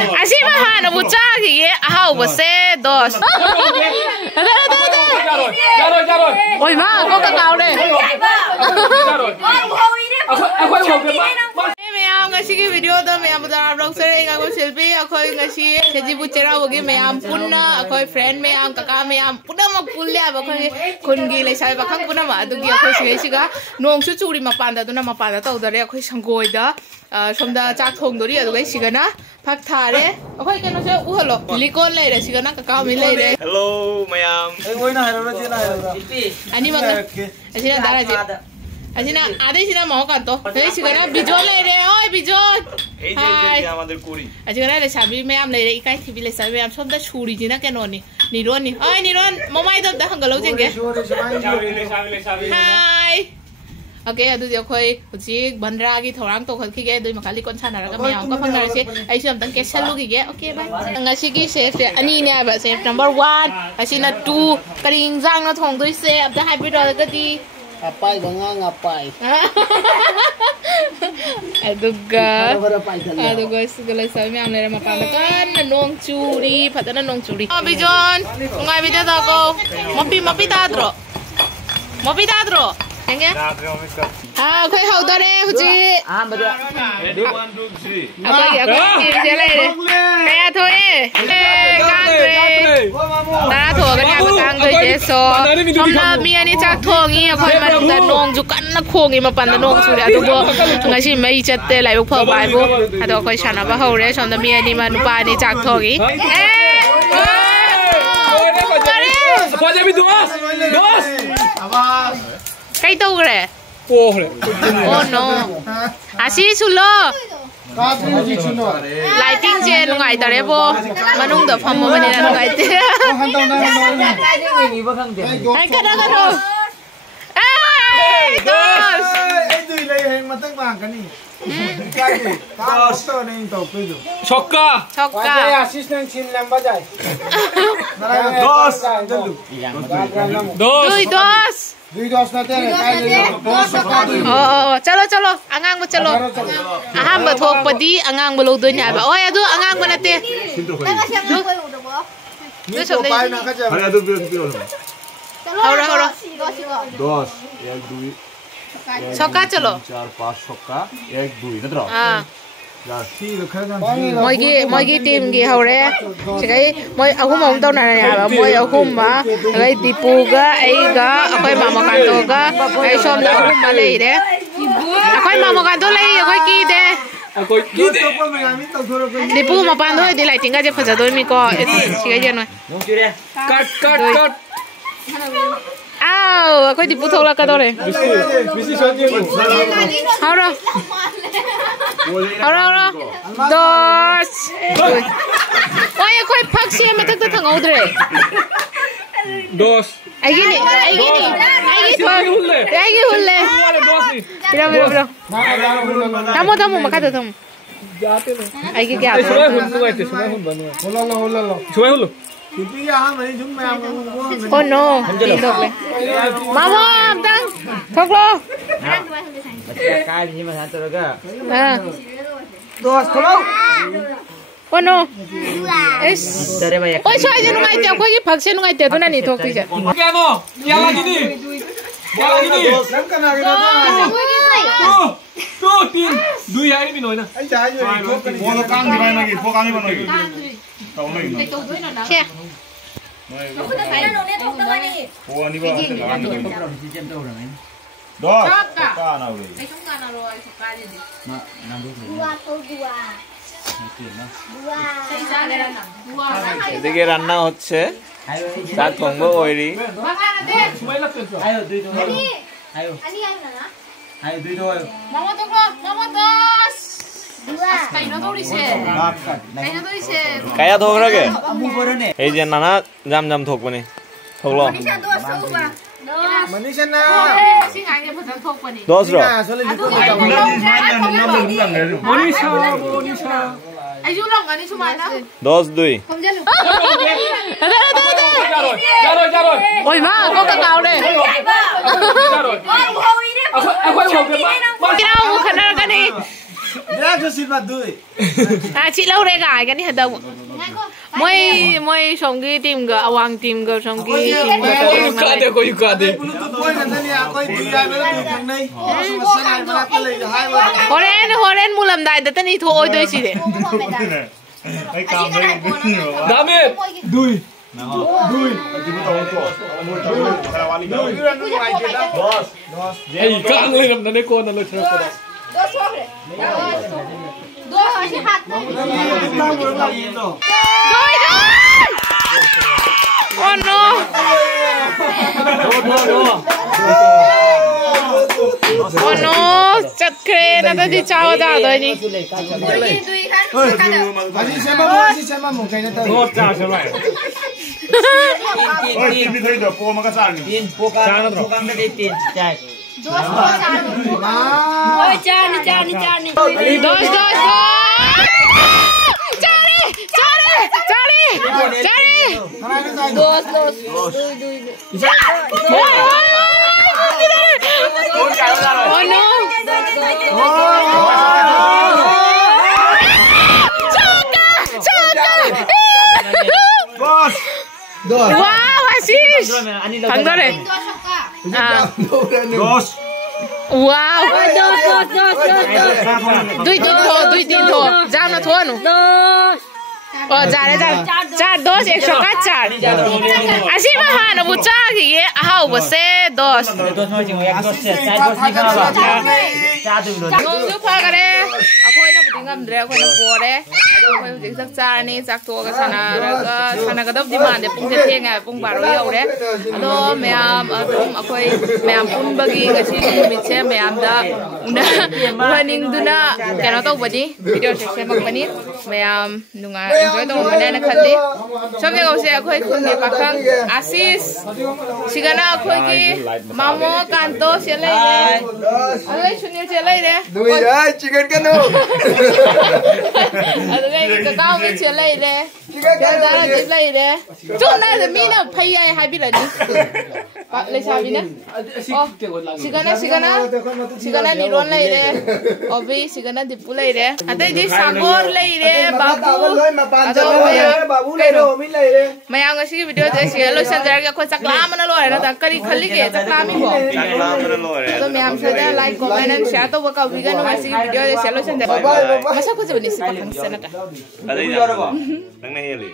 Así bajando buchagi ahau bose dos. Ôi má có cái cao đây. Mẹ ngasi cái video đó mẹ bây giờ vlog sẽ anh có selfie khơi ngasi sẽ đi buchera hogi mẹ punna khơi friend mẹ kaka mẹ punna mà pulle ba khơi kun gi lai sai ba khang punna ma du gi khơi sẽ siga nong chu churi ma panda du na ma panda tau da re khơi sangoi da somda chak thong dori adu gai siga na phak thare khơi cái nó sẽ u halo likon lai re siga na kaka mi lai re hello mayam ngoi na hello ji na hello ani ma asi na dara ji asi na ade si na mau kan to ei siga na bijol lai re oi bijol hai আমাদের কুড়ি আজি না le sabi me am lai re ikai thibi le sabi am somda churi ji na keno ni niron ni oi niron momai da da hangalo jenge hai oke adu je khoi huji bandra gi thorang to khal khige dui makali kon chana ra ga me am ka phang na se ai su am tang ke salu gi ge okay bye ngasi gi chef se ani ne ba chef number 1 asina 2 karing jang na thong dui se ab da hybrid ga di apai bangang apai aduga segala sami am le ma pa kan nong churi phatana nong churi bijon ngai bi da ko mopi ta droenge khoi hau da re huji bada 1 2 3 aki se le kaya thoe kang tre da tho ga nya kang thoi je so somna mi ani chak thongi khoi ma dong da nong ju kan na khongi ma pan da nong churi adu bo ngasi mai chatte lai bok pha bai bo ado khoi sana ba hore somna mi ani ma nu pa ni chak thongi Kay tau kre? Oh no. Asi sulo. Lighting chen ngai tare bo. Manung da pham mo bani na ngai te. Ai kada kada. Ai dos. ai dui lai heng matang bang kani dos to nei to pe do ছক্কা assistant chin lamba jai dos Dui dos. dui dos na te dos Oh, chalo angang mo chalo. Aham ba thok padi angang bo lo do nya ba. Oi adu angang ba na te. ni to pai na ka ja আরে আদু বিরো Hora. দশ 1 2 Chokka chalo. 4 5 ছক্কা 1 2 না তো Ah. si lo kha ga Moi gi team gi hore. Sigai moi ahum om tau na ya ba. Moi ahum ma. Gai Dipu ga ai ga akoi mama kan to ga ai som da ahum ma lei de. Akoi mama kan to lei akoi ki de. কই কি দে to pa me ga mi to thoro ko Dipu ma pan do di lighting ga je phaja do mi ko. Sigai je noi. Cut Au, akoi Dipu thok la ka do re. বেশি Sanjay Hora. Dos. Oi akoi phak se ma thak ta thang au dre. দশ Ai gi hulle. Biro. Tamo makata tamo. Ai gi kya? সময় হুন বানো hola সময় হলো ti ya ha mai jum me am ko Oh no. Dok le. Mama, tang. Thok lo. ka ji ma san to ga Ah. dos kholo Oh no. Es. Oi sai je nungai te khoi gi phak se nungai te tu na ni thok ti ja. কেন ইয়া লাগিনি sam ka na ga তো তিন দুই high me নয় না ai ja ju 포도 깡 디바이 나기 포 깡이 바나기 나오나 이거 Che. 포 아니 바 너 까 나 우리 Ai chung ka na ro ai ka je di. এদিকে রান্না হচ্ছে চা থংবো ওইরি ayo dui do ayo dui do Mama thok lo. Mama dos. Kai no dori se. Kai no dori se. কায়া থোক রাগে amu bore ne এই যে নানা জাম থোক বনে থোকলো manisha na Sing ai phaja thok pa ni. দশ র na sole ji ko 모니샤 Ai ju long ani chuma na. 10 2 자로 Oi ma có cái cao đây. Kira mo khana ka ni. Dia cho xin mặt đuôi. chị lâu đây gài cái này hạt đâu mỗi sòng cái tìm cái awang tìm cái sòng cái Horen mua làm đại tất nhiên thôi đôi gì đấy Cái cam đây. Dami. Đuôi. Đuôi. Hey, cam lên làm nó con nó lên chơi cái đó. Oh no! Oh no! Chặt kê nó đã đi chào ra rồi đi. Xem mà một cái nó tới. Ngọt chào xem lại. Ôi, tìm đi thấy được cô mà cái sao nhỉ? Tin, cô cam nó đi tin, chạy. Ôi cha đi. Dos. Charlie. Dos. Oh no. Boss. Wow, Ashish. Thằng đấy. Dos. Wow. Dos. Duy tin thôi. Jam nó thua nụ. Char dos 104. Así baja no bucha que ahau você dos. Ngông giúp pha cái đấy. Akhoi na puting ngam dre akhoi na po đấy. Akhoi puting sak cha ni sak to ka sana ka dop di man de pung the nga pung baro yo đấy. Ado meam akhoi meam pun bagi ka si mi che meam da una warning duna kena to badi video section mak bani meam nunga enjoy to mana khali सब जगह से अखोई खुंगे पाखंग आशीष सिगना अखोई की मामो Kanto चले रे अरे सुनील चले रे Đuôi đấy, chicken cano. अरे ककाओ में चले रे दादा चले रे जो ना तो मीना भैया है भी लगी ले साबी ना सिगना निरोन ले रे अभी सिगना दिपु ले रे अते जी सागोर ले रे बाबू मैं ngasi video je si lo san jar ko chakla mana lo ra ta kari khali ke chakla mi bo to मैं am sa like comment and share to ka vegan ngasi video je si lo san jar masa ko je ni si pakhang sana ta Ada ya. Nang nahili.